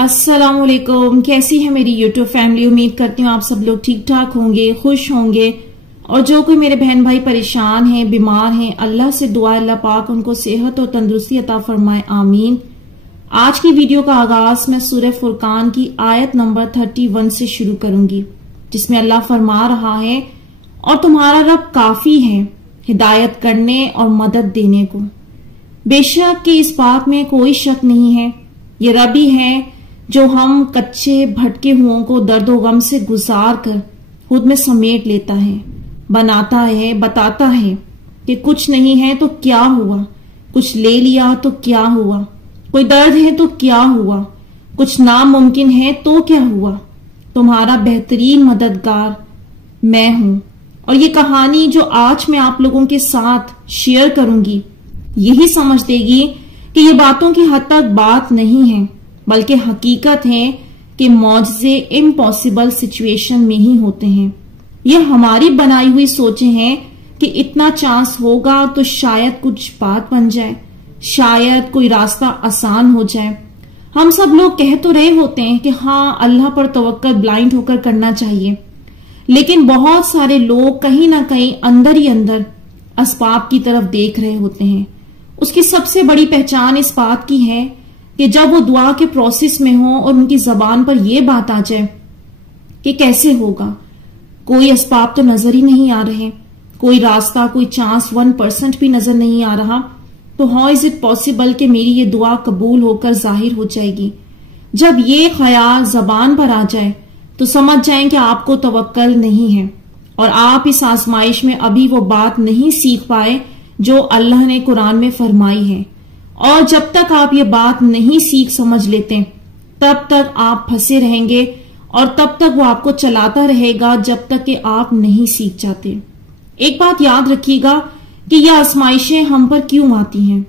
السلام علیکم، کیسی ہے میری یوٹیوب فیملی؟ امید کرتی ہوں آپ سب لوگ ٹھیک ٹھاک ہوں گے، خوش ہوں گے، اور جو کوئی میرے بہن بھائی پریشان ہیں، بیمار ہیں، اللہ سے دعا اللہ پاک ان کو صحت اور تندرستی عطا فرمائے، آمین۔ آج کی ویڈیو کا آغاز میں سورہ فرقان کی آیت نمبر 31 سے شروع کروں گی، جس میں اللہ فرما رہا ہے، اور تمہارا رب کافی ہے ہدایت کرنے اور مدد دینے کو۔ بے شک کہ اس بات میں کوئی شک نہیں ہے، یہ رب ہی ہے جو ہم کچے بھٹکے ہوں کو درد و غم سے گزار کر خود میں سمیٹ لیتا ہے، بناتا ہے، بتاتا ہے کہ کچھ نہیں ہے تو کیا ہوا، کچھ لے لیا تو کیا ہوا، کوئی درد ہے تو کیا ہوا، کچھ ناممکن ہے تو کیا ہوا، تمہارا بہترین مددگار میں ہوں۔ اور یہ کہانی جو آج میں آپ لوگوں کے ساتھ شیئر کروں گی، یہی سمجھ دے گی کہ یہ باتوں کی حد تک بات نہیں ہے، بلکہ حقیقت ہے کہ معجزے امپاسبل سچویشن میں ہی ہوتے ہیں۔ یہ ہماری بنائی ہوئی سوچیں ہیں کہ اتنا چانس ہوگا تو شاید کچھ بات بن جائے، شاید کوئی راستہ آسان ہو جائے۔ ہم سب لوگ کہہ تو رہے ہوتے ہیں کہ ہاں اللہ پر توکل بلائنڈ ہو کر کرنا چاہیے، لیکن بہت سارے لوگ کہیں نہ کہیں اندر ہی اندر اسباب کی طرف دیکھ رہے ہوتے ہیں۔ اس کی سب سے بڑی پہچان اس بات کی ہے کہ جب وہ دعا کے پروسیس میں ہوں اور ان کی زبان پر یہ بات آ جائے کہ کیسے ہوگا، کوئی اسباب تو نظر ہی نہیں آ رہے، کوئی راستہ، کوئی چانس 1% بھی نظر نہیں آ رہا، تو ہاؤ از اٹ پاسبل کہ میری یہ دعا قبول ہو کر ظاہر ہو جائے گی؟ جب یہ خیال زبان پر آ جائے تو سمجھ جائیں کہ آپ کو توکل نہیں ہے، اور آپ اس آزمائش میں ابھی وہ بات نہیں سیکھ پائے جو اللہ نے قرآن میں فرمائی ہے۔ اور جب تک آپ یہ بات نہیں سیکھ سمجھ لیتے، تب تک آپ پھنسے رہیں گے، اور تب تک وہ آپ کو چلاتا رہے گا جب تک کہ آپ نہیں سیکھ جاتے۔ ایک بات یاد رکھیے گا کہ یہ آزمائشیں ہم پر کیوں آتی ہیں۔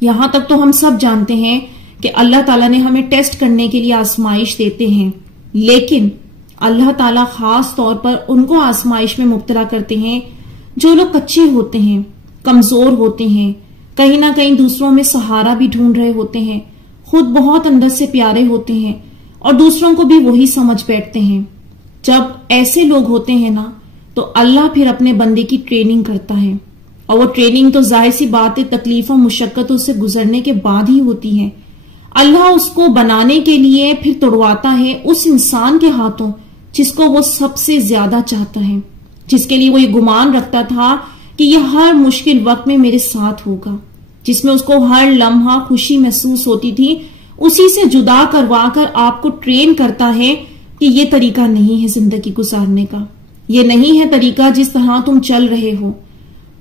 یہاں تک تو ہم سب جانتے ہیں کہ اللہ تعالیٰ نے ہمیں ٹیسٹ کرنے کے لیے آزمائش دیتے ہیں، لیکن اللہ تعالیٰ خاص طور پر ان کو آزمائش میں مبتلا کرتے ہیں جو لوگ کچے ہوتے ہیں، کمزور ہوتے ہیں، کہیں نہ کہیں دوسروں میں سہارا بھی ڈھونڈ رہے ہوتے ہیں، خود بہت اندر سے پیارے ہوتے ہیں اور دوسروں کو بھی وہی سمجھ بیٹھتے ہیں۔ جب ایسے لوگ ہوتے ہیں نا، تو اللہ پھر اپنے بندے کی ٹریننگ کرتا ہے، اور وہ ٹریننگ تو ظاہر سی بات ہے تکلیف و مشقتوں سے گزرنے کے بعد ہی ہوتی ہے۔ اللہ اس کو بنانے کے لیے پھر توڑواتا ہے اس انسان کے ہاتھوں جس کو وہ سب سے زیادہ چاہتا ہے، جس کے لیے وہ یہ گمان رکھتا تھا کہ یہ ہر مشکل وقت میں میرے ساتھ ہوگا، جس میں اس کو ہر لمحہ خوشی محسوس ہوتی تھی، اسی سے جدا کروا کر آپ کو ٹرین کرتا ہے کہ یہ طریقہ نہیں ہے زندگی گزارنے کا، یہ نہیں ہے طریقہ جس طرح تم چل رہے ہو۔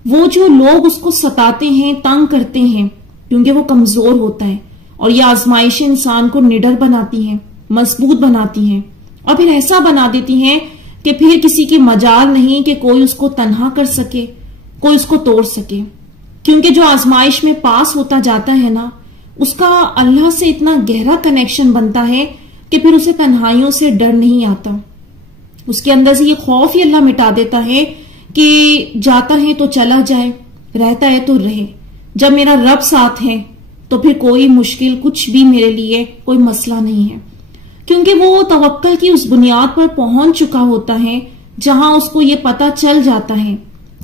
وہ جو لوگ اس کو ستاتے ہیں، تنگ کرتے ہیں، کیونکہ وہ کمزور ہوتا ہے، اور یہ آزمائشیں انسان کو نڈر بناتی ہیں، مضبوط بناتی ہیں، اور پھر ایسا بنا دیتی ہیں کہ پھر کسی کی مجال نہیں کہ کوئی اس کو تنہا کر سکے، کوئی اس کو توڑ سکے، کیونکہ جو آزمائش میں پاس ہوتا جاتا ہے نا، اس کا اللہ سے اتنا گہرا کنیکشن بنتا ہے کہ پھر اسے تنہائیوں سے ڈر نہیں آتا، اس کے اندر سے یہ خوف ہی اللہ مٹا دیتا ہے کہ جاتا ہے تو چلا جائے، رہتا ہے تو رہے، جب میرا رب ساتھ ہے تو پھر کوئی مشکل، کچھ بھی میرے لیے کوئی مسئلہ نہیں ہے، کیونکہ وہ توکل کی اس بنیاد پر پہنچ چکا ہوتا ہے جہاں اس کو یہ پتا چل جاتا ہے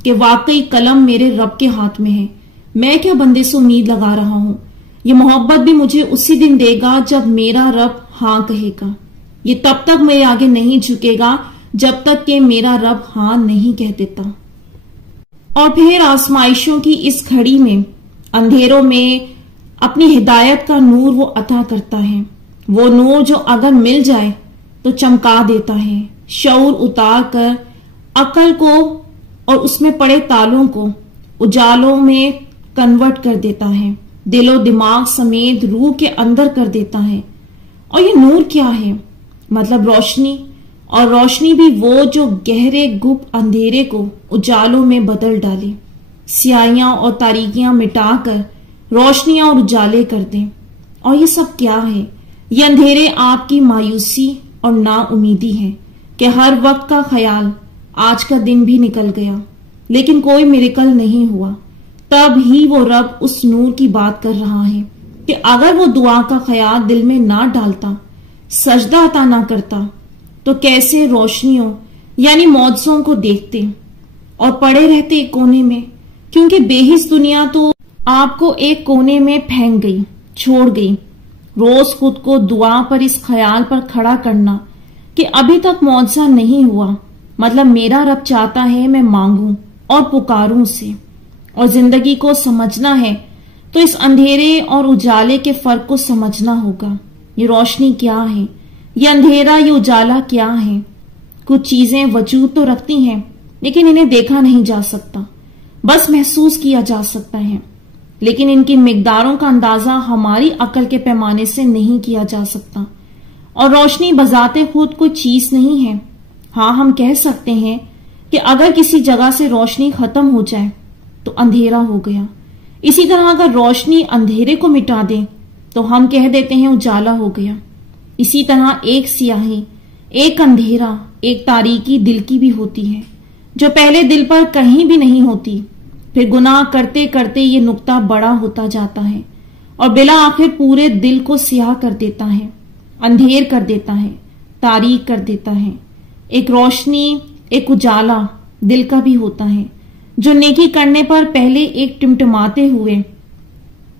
کہ واقعی قلم میرے رب کے ہاتھ میں ہے، میں کیا بندے سے امید لگا رہا ہوں، یہ محبت بھی مجھے اسی دن دے گا جب میرا رب ہاں کہے گا، یہ تب تک میرے آگے نہیں جھکے گا جب تک کہ میرا رب ہاں نہیں کہہ دیتا۔ اور پھر آزمائشوں کی اس گھڑی میں، اندھیروں میں اپنی ہدایت کا نور وہ عطا کرتا ہے، وہ نور جو اگر مل جائے تو چمکا دیتا ہے، شعور اتار کر عقل کو اور اس میں پڑے تالوں کو اجالوں میں کنورٹ کر دیتا ہے، دل و دماغ سمیت روح کے اندر کر دیتا ہے۔ اور یہ نور کیا ہے؟ مطلب روشنی، اور روشنی بھی وہ جو گہرے گپ اندھیرے کو اجالوں میں بدل ڈالے، سیاہیاں اور تاریکیاں مٹا کر روشنیاں اور اجالے کر دیں۔ اور یہ سب کیا ہے؟ یہ اندھیرے آپ کی مایوسی اور نا امیدی ہے کہ ہر وقت کا خیال آج کا دن بھی نکل گیا لیکن کوئی میریکل نہیں ہوا، تب ہی وہ رب اس نور کی بات کر رہا ہے کہ اگر وہ دعا کا خیال دل میں نہ ڈالتا، سجدہ عطا نہ کرتا، تو کیسے روشنیوں یعنی معجزوں کو دیکھتے اور پڑے رہتے ایک کونے میں، کیونکہ بے حس دنیا تو آپ کو ایک کونے میں پھینک گئی، چھوڑ گئی۔ روز خود کو دعا پر اس خیال پر کھڑا کرنا کہ ابھی تک معجزہ نہیں ہوا، مطلب میرا رب چاہتا ہے میں مانگوں اور پکاروں اسے، اور زندگی کو سمجھنا ہے تو اس اندھیرے اور اجالے کے فرق کو سمجھنا ہوگا۔ یہ روشنی کیا ہے، یہ اندھیرا، یہ اجالا کیا ہے؟ کچھ چیزیں وجود تو رکھتی ہیں لیکن انہیں دیکھا نہیں جا سکتا، بس محسوس کیا جا سکتا ہے، لیکن ان کی مقداروں کا اندازہ ہماری عقل کے پیمانے سے نہیں کیا جا سکتا۔ اور روشنی بذات خود کوئی چیز نہیں ہے۔ ہاں، ہم کہہ سکتے ہیں کہ اگر کسی جگہ سے روشنی ختم ہو جائے تو اندھیرا ہو گیا، اسی طرح اگر روشنی اندھیرے کو مٹا دے تو ہم کہہ دیتے ہیں اجالا ہو گیا۔ اسی طرح ایک سیاہی، ایک اندھیرا، ایک تاریکی دل کی بھی ہوتی ہے، جو پہلے دل پر کہیں بھی نہیں ہوتی، پھر گناہ کرتے کرتے یہ نقطہ بڑا ہوتا جاتا ہے اور بالآخر پورے دل کو سیاہ کر دیتا ہے، اندھیر کر دیتا ہے، تاریک کر دیتا ہے۔ ایک روشنی، ایک اجالا دل کا بھی ہوتا ہے، جو نیکی کرنے پر پہلے ایک ٹمٹماتے ہوئے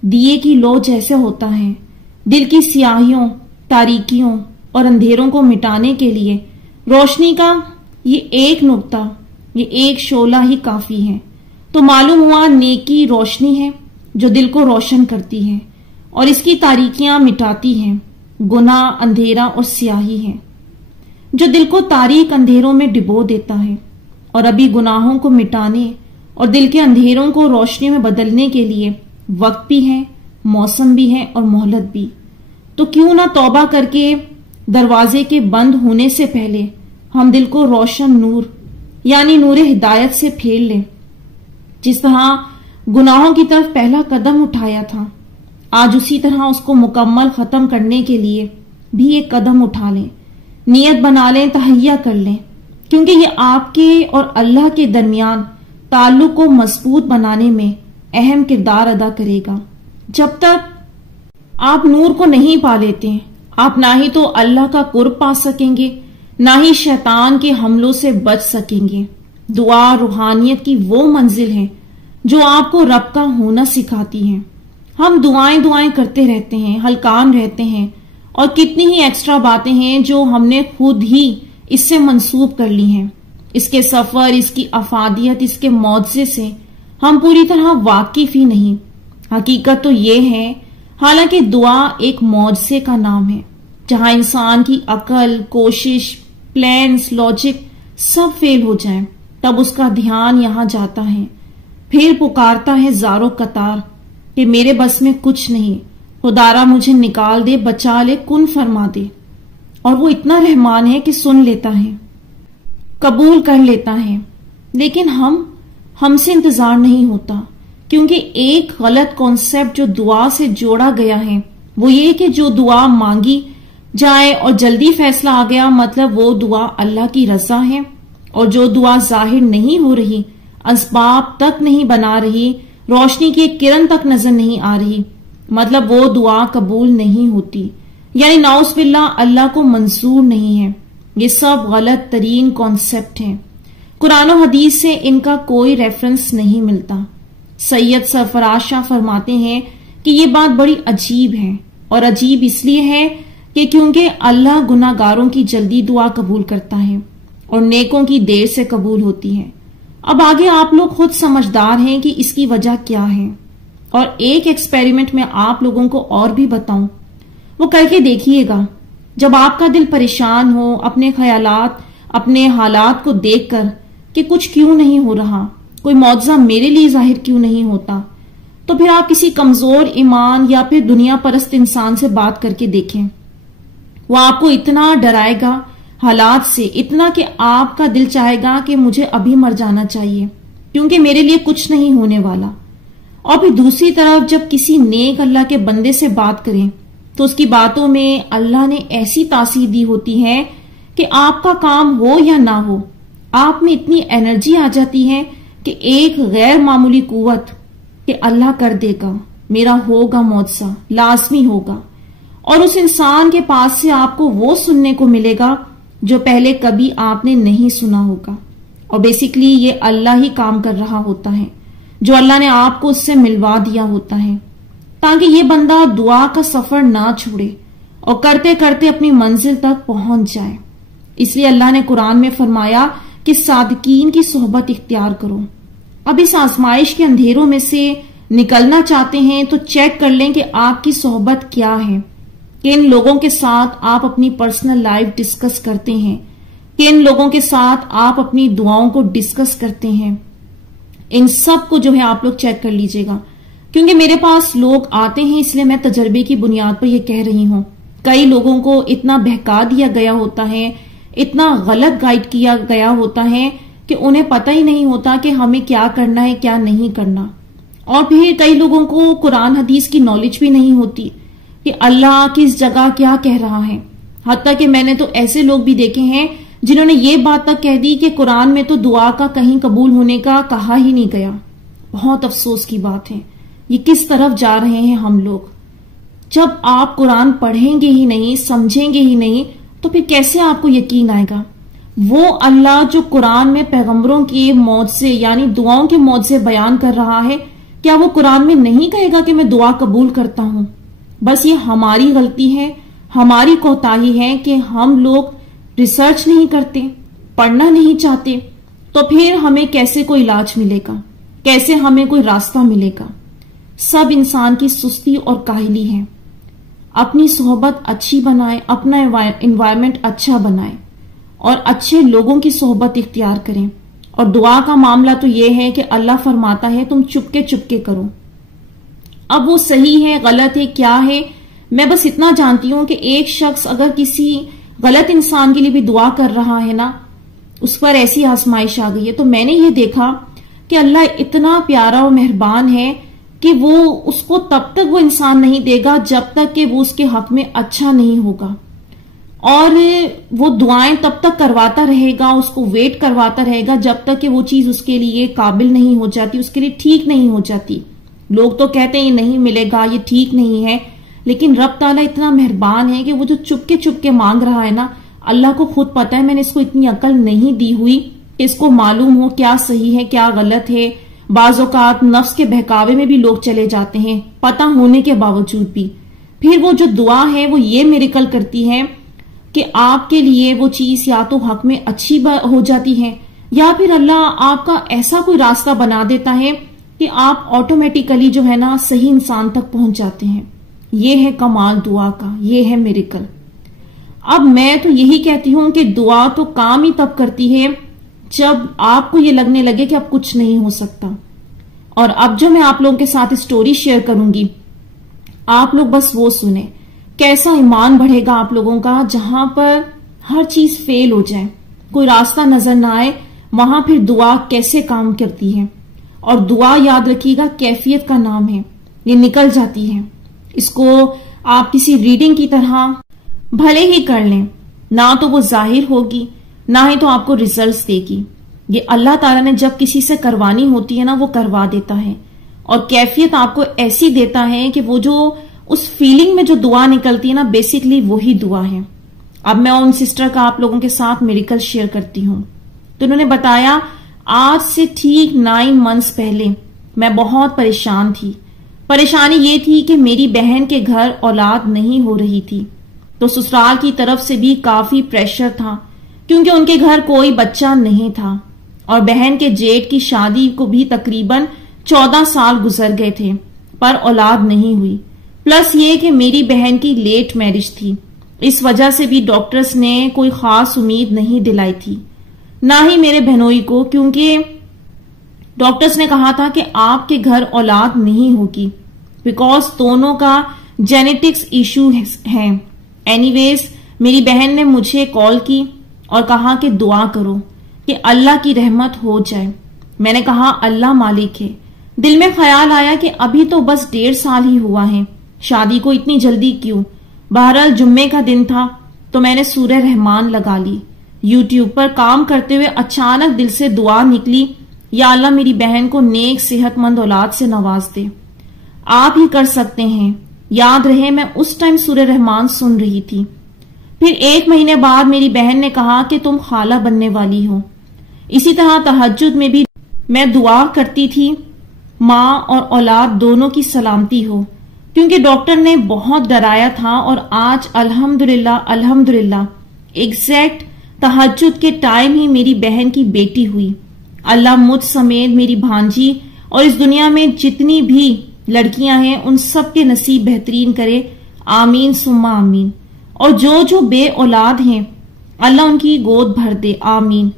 دیے کی لو جیسے ہوتا ہے۔ دل کی سیاہیوں، تاریکیوں اور اندھیروں کو مٹانے کے لیے روشنی کا یہ ایک نقطہ، یہ ایک شعلہ ہی کافی ہے۔ تو معلوم ہوا نیکی روشنی ہے جو دل کو روشن کرتی ہے اور اس کی تاریکیاں مٹاتی ہیں۔ گناہ اندھیرا اور سیاہی ہے جو دل کو تاریک اندھیروں میں ڈبو دیتا ہے، اور ابھی گناہوں کو مٹانے اور دل کے اندھیروں کو روشنی میں بدلنے کے لیے وقت بھی ہے، موسم بھی ہے اور مہلت بھی۔ تو کیوں نہ توبہ کر کے دروازے کے بند ہونے سے پہلے ہم دل کو روشن نور یعنی نور ہدایت سے پھیر لیں۔ جس طرح گناہوں کی طرف پہلا قدم اٹھایا تھا، آج اسی طرح اس کو مکمل ختم کرنے کے لیے بھی ایک قدم اٹھا لیں، نیت بنا لیں، تہیہ کر لیں، کیونکہ یہ آپ کے اور اللہ کے درمیان تعلق کو مضبوط بنانے میں اہم کردار ادا کرے گا۔ جب تک آپ نور کو نہیں پا لیتے، آپ نہ ہی تو اللہ کا قرب پا سکیں گے، نہ ہی شیطان کے حملوں سے بچ سکیں گے۔ دعا روحانیت کی وہ منزل ہے جو آپ کو رب کا ہونا سکھاتی ہے۔ ہم دعائیں کرتے رہتے ہیں، ہلکان رہتے ہیں، اور کتنی ہی ایکسٹرا باتیں ہیں جو ہم نے خود ہی اس سے منسوب کر لی ہیں۔ اس کے سفر، اس کی افادیت، اس کے معجزے سے ہم پوری طرح واقف ہی نہیں۔ حقیقت تو یہ ہے، حالانکہ دعا ایک معجزے کا نام ہے، جہاں انسان کی عقل، کوشش، پلانز، لاجک سب فیل ہو جائیں، تب اس کا دھیان یہاں جاتا ہے، پھر پکارتا ہے زارو قطار کہ میرے بس میں کچھ نہیں، خدارا مجھے نکال دے، بچا لے، کن فرما دے۔ اور وہ اتنا رحمان ہے کہ سن لیتا ہے، قبول کر لیتا ہے، لیکن ہم سے انتظار نہیں ہوتا، کیونکہ ایک غلط کانسیپٹ جو دعا سے جوڑا گیا ہے وہ یہ کہ جو دعا مانگی جائے اور جلدی فیصلہ آ گیا، مطلب وہ دعا اللہ کی رضا ہے، اور جو دعا ظاہر نہیں ہو رہی، اسباب تک نہیں بنا رہی، روشنی کی ایک کرن تک نظر نہیں آ رہی، مطلب وہ دعا قبول نہیں ہوتی، یعنی نعوذ باللہ اللہ کو منظور نہیں ہے۔ یہ سب غلط ترین کانسیپٹ ہیں، قرآن و حدیث سے ان کا کوئی ریفرنس نہیں ملتا۔ سید سرفراز شاہ فرماتے ہیں کہ یہ بات بڑی عجیب ہے، اور عجیب اس لیے ہے کہ کیونکہ اللہ گناہ گاروں کی جلدی دعا قبول کرتا ہے اور نیکوں کی دیر سے قبول ہوتی ہے۔ اب آگے آپ لوگ خود سمجھدار ہیں کہ اس کی وجہ کیا ہے، اور ایک ایکسپیریمنٹ میں آپ لوگوں کو اور بھی بتاؤں، وہ کر کے دیکھیے گا۔ جب آپ کا دل پریشان ہو اپنے خیالات، اپنے حالات کو دیکھ کر کہ کچھ کیوں نہیں ہو رہا، کوئی معجزہ میرے لیے ظاہر کیوں نہیں ہوتا، تو پھر آپ کسی کمزور ایمان یا پھر دنیا پرست انسان سے بات کر کے دیکھیں۔ وہ آپ کو اتنا ڈرائے گا حالات سے، اتنا کہ آپ کا دل چاہے گا کہ مجھے ابھی مر جانا چاہیے، کیونکہ میرے لیے کچھ نہیں ہونے والا۔ اور پھر دوسری طرف جب کسی نیک اللہ کے بندے سے بات کریں تو اس کی باتوں میں اللہ نے ایسی تاثیر دی ہوتی ہے کہ آپ کا کام ہو یا نہ ہو، آپ میں اتنی انرجی آ جاتی ہے کہ ایک غیر معمولی قوت کہ اللہ کر دے گا، میرا ہوگا معجزہ، لازمی ہوگا، اور اس انسان کے پاس سے آپ کو وہ سننے کو ملے گا جو پہلے کبھی آپ نے نہیں سنا ہوگا. اور بیسیکلی یہ اللہ ہی کام کر رہا ہوتا ہے، جو اللہ نے آپ کو اس سے ملوا دیا ہوتا ہے تاکہ یہ بندہ دعا کا سفر نہ چھوڑے اور کرتے کرتے اپنی منزل تک پہنچ جائے. اس لیے اللہ نے قرآن میں فرمایا کہ صادقین کی صحبت اختیار کرو. اب اس آزمائش کے اندھیروں میں سے نکلنا چاہتے ہیں تو چیک کر لیں کہ آپ کی صحبت کیا ہے، کن لوگوں کے ساتھ آپ اپنی پرسنل لائف ڈسکس کرتے ہیں، کن لوگوں کے ساتھ آپ اپنی دعاؤں کو ڈسکس کرتے ہیں. ان سب کو جو ہے آپ لوگ چیک کر لیجئے گا، کیونکہ میرے پاس لوگ آتے ہیں، اس لیے میں تجربے کی بنیاد پر یہ کہہ رہی ہوں. کئی لوگوں کو اتنا بہکا دیا گیا ہوتا ہے، اتنا غلط گائیڈ کیا گیا ہوتا ہے کہ انہیں پتہ ہی نہیں ہوتا کہ ہمیں کیا کرنا ہے کیا نہیں کرنا. اور پھر کئی لوگوں کو قرآن حدیث کی نالج بھی نہیں ہوتی کہ اللہ کس جگہ کیا کہہ رہا ہے. حتیٰ کہ میں نے تو ایسے لوگ بھی دیکھے ہیں جنہوں نے یہ بات تک کہہ دی کہ قرآن میں تو دعا کا کہیں قبول ہونے کا کہا ہی نہیں گیا. بہت افسوس کی بات ہے. یہ کس طرف جا رہے ہیں ہم لوگ؟ جب آپ قرآن پڑھیں گے ہی نہیں، سمجھیں گے ہی نہیں، تو پھر کیسے آپ کو یقین آئے گا؟ وہ اللہ جو قرآن میں پیغمبروں کے معجزے یعنی دعاؤں کے معجزے بیان کر رہا ہے، کیا وہ قرآن میں نہیں کہے گا کہ میں دعا قبول کرتا ہوں؟ بس یہ ہماری غلطی ہے، ہماری کوتاہی ہے کہ ہم لوگ ریسرچ نہیں کرتے، پڑھنا نہیں چاہتے. تو پھر ہمیں کیسے کوئی علاج ملے گا؟ کیسے ہمیں کوئی راستہ ملے گا؟ سب انسان کی سستی اور کاہلی ہے. اپنی صحبت اچھی بنائیں، اپنا انوائرمنٹ اچھا بنائیں اور اچھے لوگوں کی صحبت اختیار کریں. اور دعا کا معاملہ تو یہ ہے کہ اللہ فرماتا ہے تم چپکے کرو. اب وہ صحیح ہے غلط ہے کیا ہے، میں بس اتنا جانتی ہوں کہ ایک شخص اگر کسی غلط انسان کے لیے بھی دعا کر رہا ہے نا، اس پر ایسی آزمائش آ گئی ہے، تو میں نے یہ دیکھا کہ اللہ اتنا پیارا اور مہربان ہے کہ وہ اس کو تب تک وہ انسان نہیں دے گا جب تک کہ وہ اس کے حق میں اچھا نہیں ہوگا، اور وہ دعائیں تب تک کرواتا رہے گا، اس کو ویٹ کرواتا رہے گا جب تک کہ وہ چیز اس کے لیے قابل نہیں ہو جاتی، اس کے لیے ٹھیک نہیں ہو جاتی. لوگ تو کہتے ہیں یہ نہیں ملے گا، یہ ٹھیک نہیں ہے، لیکن رب تعالیٰ اتنا مہربان ہے کہ وہ جو چپکے مانگ رہا ہے نا، اللہ کو خود پتا ہے میں نے اس کو اتنی عقل نہیں دی ہوئی کہ اس کو معلوم ہو کیا صحیح ہے کیا غلط ہے. بعض اوقات نفس کے بہکاوے میں بھی لوگ چلے جاتے ہیں پتہ ہونے کے باوجود بھی. پھر وہ جو دعا ہے وہ یہ میریکل کرتی ہے کہ آپ کے لیے وہ چیز یا تو حق میں اچھی ہو جاتی ہے، یا پھر اللہ آپ کا ایسا کوئی راستہ بنا دیتا ہے کہ آپ آٹومیٹیکلی جو ہے نا صحیح انسان تک پہنچ جاتے ہیں. یہ ہے کمال دعا کا، یہ ہے میریکل. اب میں تو یہی کہتی ہوں کہ دعا تو کام ہی تب کرتی ہے جب آپ کو یہ لگنے لگے کہ اب کچھ نہیں ہو سکتا. اور اب جو میں آپ لوگوں کے ساتھ اسٹوری شیئر کروں گی، آپ لوگ بس وہ سنیں. کیسا ایمان بڑھے گا آپ لوگوں کا جہاں پر ہر چیز فیل ہو جائے، کوئی راستہ نظر نہ آئے، وہاں پھر دعا کیسے کام کرتی ہے. اور دعا یاد رکھیے گا کیفیت کا نام ہے، یہ نکل جاتی ہے. اس کو آپ کسی ریڈنگ کی طرح بھلے ہی کر لیں، نہ تو وہ ظاہر ہوگی نہ ہی تو آپ کو ریزلٹس دے گی. یہ اللہ تعالیٰ نے جب کسی سے کروانی ہوتی ہے نا وہ کروا دیتا ہے، اور کیفیت آپ کو ایسی دیتا ہے کہ وہ جو اس فیلنگ میں جو دعا نکلتی ہے نا بیسیکلی وہی دعا ہے. اب میں ان سسٹر کا آپ لوگوں کے ساتھ میریکل شیئر کرتی ہوں. تو انہوں نے بتایا آج سے ٹھیک 9 منتھس پہلے میں بہت پریشان تھی. پریشانی یہ تھی کہ میری بہن کے گھر اولاد نہیں ہو رہی تھی، تو سسرال کی طرف سے بھی کافی پریشر تھا کیونکہ ان کے گھر کوئی بچہ نہیں تھا، اور بہن کے جیٹ کی شادی کو بھی تقریباً 14 سال گزر گئے تھے پر اولاد نہیں ہوئی. پلس یہ کہ میری بہن کی لیٹ میرج تھی، اس وجہ سے بھی ڈاکٹرز نے کوئی خاص امید نہیں دلائی تھی، نہ ہی میرے بہنوئی کو، کیونکہ ڈاکٹرز نے کہا تھا کہ آپ کے گھر اولاد نہیں ہوگی بیکاز دونوں کا جینیٹکس ایشو ہے. اینی ویز میری بہن نے مجھے کال کی اور کہا کہ دعا کرو کہ اللہ کی رحمت ہو جائے. میں نے کہا اللہ مالک ہے. دل میں خیال آیا کہ ابھی تو بس 1.5 سال ہی ہوا ہے، شادی کو اتنی جلدی کیوں. بہرحال جمعے کا دن تھا تو میں نے سورہ رحمان لگا لی. یوٹیوب پر کام کرتے ہوئے اچانک دل سے دعا نکلی، یا اللہ میری بہن کو نیک صحت مند اولاد سے نواز دے. آپ ہی کر سکتے ہیں. یاد رہے میں اس ٹائم سورہ رحمان سن رہی تھی. پھر 1 مہینے بعد میری بہن نے کہا کہ تم خالہ بننے والی ہو. اسی طرح تہجد میں بھی میں دعا کرتی تھی ماں اور اولاد دونوں کی سلامتی ہو، کیونکہ ڈاکٹر نے بہت ڈرایا تھا. اور آج الحمدللہ ایگزیکٹ تہجد کے ٹائم ہی میری بہن کی بیٹی ہوئی. اللہ مجھ سمیت میری بھانجی اور اس دنیا میں جتنی بھی لڑکیاں ہیں ان سب کے نصیب بہترین کرے. آمین ثم آمین. اور جو بے اولاد ہیں اللہ ان کی گود بھر دے. آمین.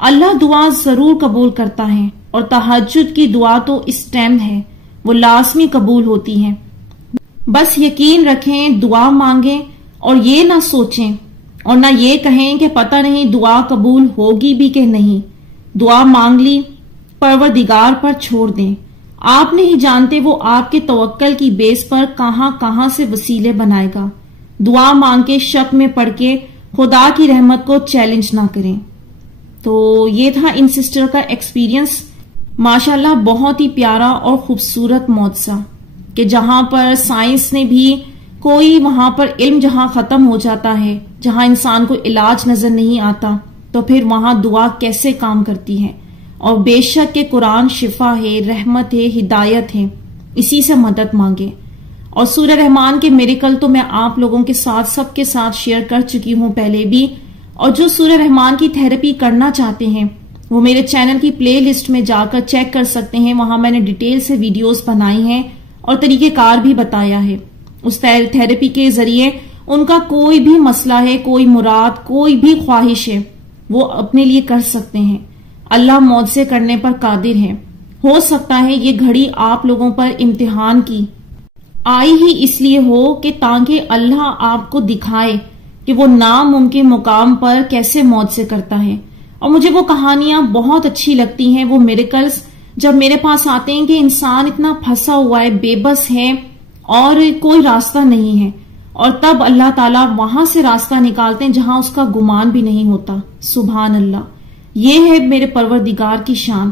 اللہ دعا ضرور قبول کرتا ہے، اور تہجد کی دعا تو اسٹیم ہے، وہ لازمی قبول ہوتی ہے. بس یقین رکھیں، دعا مانگیں اور یہ نہ سوچیں اور نہ یہ کہیں کہ پتہ نہیں دعا قبول ہوگی بھی کہ نہیں. دعا مانگ لی، پروردگار پر چھوڑ دیں. آپ نہیں جانتے وہ آپ کے توکل کی بیس پر کہاں سے وسیلے بنائے گا. دعا مانگ کے شک میں پڑ کے خدا کی رحمت کو چیلنج نہ کریں. تو یہ تھا ان سسٹر کا ایکسپیرینس. ماشاءاللہ بہت ہی پیارا اور خوبصورت معجزہ کہ جہاں پر سائنس نے بھی کوئی، وہاں پر علم جہاں ختم ہو جاتا ہے، جہاں انسان کو علاج نظر نہیں آتا، تو پھر وہاں دعا کیسے کام کرتی ہے. اور بے شک کہ قرآن شفا ہے، رحمت ہے، ہدایت ہے. اسی سے مدد مانگے. اور سورہ رحمان کے میریکل تو میں آپ لوگوں کے ساتھ سب کے ساتھ شیئر کر چکی ہوں پہلے بھی. اور جو سورہ رحمان کی تھراپی کرنا چاہتے ہیں وہ میرے چینل کی پلے لسٹ میں جا کر چیک کر سکتے ہیں. وہاں میں نے ڈیٹیل سے ویڈیوز بنائی ہیں اور طریقہ کار بھی بتایا ہے. اس تھراپی کے ذریعے ان کا کوئی بھی مسئلہ ہے، کوئی مراد، کوئی بھی خواہش ہے، وہ اپنے لیے کر سکتے ہیں. اللہ معجزے کرنے پر قادر ہے. ہو سکتا ہے یہ گھڑی آپ لوگوں پر امتحان کی آئی ہی اس لیے ہو کہ تاکہ اللہ آپ کو دکھائے کہ وہ ناممکن مقام پر کیسے معجزے کرتا ہے. اور مجھے وہ کہانیاں بہت اچھی لگتی ہیں، وہ میریکلز جب میرے پاس آتے ہیں کہ انسان اتنا پھنسا ہوا ہے، بے بس ہے اور کوئی راستہ نہیں ہے، اور تب اللہ تعالیٰ وہاں سے راستہ نکالتے ہیں جہاں اس کا گمان بھی نہیں ہوتا. سبحان اللہ. یہ ہے میرے پروردگار کی شان.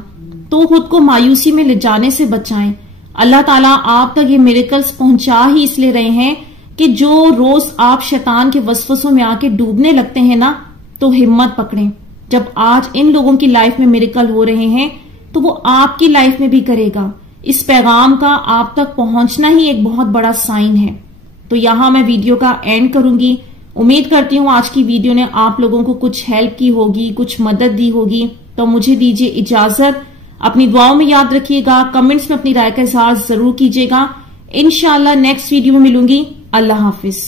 تو خود کو مایوسی میں لے جانے سے بچائیں. اللہ تعالیٰ آپ تک یہ میریکلز پہنچا ہی اس لیے رہے ہیں کہ جو روز آپ شیطان کے وسوسوں میں آ کے ڈوبنے لگتے ہیں نا، تو ہمت پکڑیں. جب آج ان لوگوں کی لائف میں میریکل ہو رہے ہیں تو وہ آپ کی لائف میں بھی کرے گا. اس پیغام کا آپ تک پہنچنا ہی ایک بہت بڑا سائن ہے. تو یہاں میں ویڈیو کا اینڈ کروں گی. امید کرتی ہوں آج کی ویڈیو نے آپ لوگوں کو کچھ ہیلپ کی ہوگی، کچھ مدد دی ہوگی. تو مجھے دیجیے اجازت. اپنی دعاؤں میں یاد رکھیے گا، کمنٹس میں اپنی رائے کا اظہار ضرور کیجیے گا. انشاءاللہ نیکسٹ ویڈیو میں ملوں گی. اللہ حافظ.